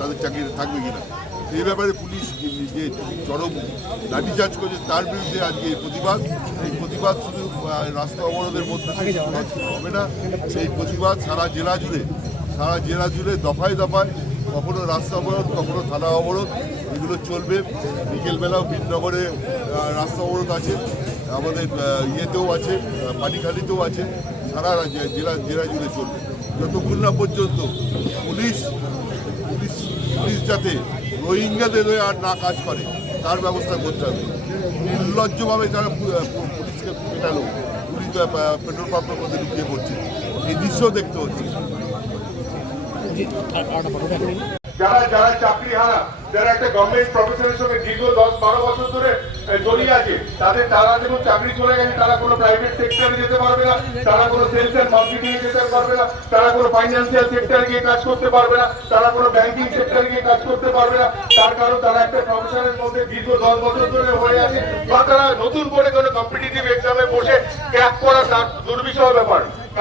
তাদের চাকরি থাকবে কিনা। এই ব্যাপারে পুলিশ যে- চরম লাঠিচার্জ করছে তার বিরুদ্ধে আজকে এই প্রতিবাদ। এই প্রতিবাদ শুধু রাস্তা অবরোধের মধ্যে হবে না। সেই প্রতিবাদ সারা জেলা জুড়ে সারা জেলা জুড়ে দফায় দফায় কখনো রাস্তা অবরোধ কখনো থানা অবরোধ এগুলো চলবে। বিকেলবেলাও বিনগরে রাস্তা অবরোধ আছে আমাদের ইয়েতেও আছে পানিখালিতেও আছে সারা জেলা জেলা জুড়ে চলবে। যতক্ষণ না পর্যন্ত পুলিশ যাতে রোহিঙ্গাদের আর না কাজ করে তার ব্যবস্থা করতে হবে। নির্লজ্জভাবে পু- পুলিশকে পেটালো। পুলিশ পেট্রোল পাম্পের মধ্যে ঢুকিয়ে পড়ছে। এই দৃশ্য দেখতে হচ্ছে। যারা যারা চাকরি হারা যারা একটা গভর্নমেন্ট প্রফেশনের সঙ্গে দীর্ঘ দশ বারো বছর ধরে জড়িয়ে আছে। তাদের তারা চাকরি চলে গেছে, তারা কোনো প্রাইভেট সেক্টরে যেতে পারবে না, তারা কোনো সেলস এন্ড মার্কেটিং যেতে পারবে না, তারা কোনো ফাইন্যান্সিয়াল সেক্টরে গিয়ে কাজ করতে পারবে না, তারা কোনো ব্যাংকিং সেক্টরে গিয়ে কাজ করতে পারবে না। তার কারণ তারা একটা প্রফেশনের মধ্যে দীর্ঘ দশ বছর ধরে হয়ে আছে, বা তারা নতুন করে কোনো কম্পিটিটিভ এক্সামে বসে ক্র্যাক করা তার দুর্বিষহ ব্যাপার।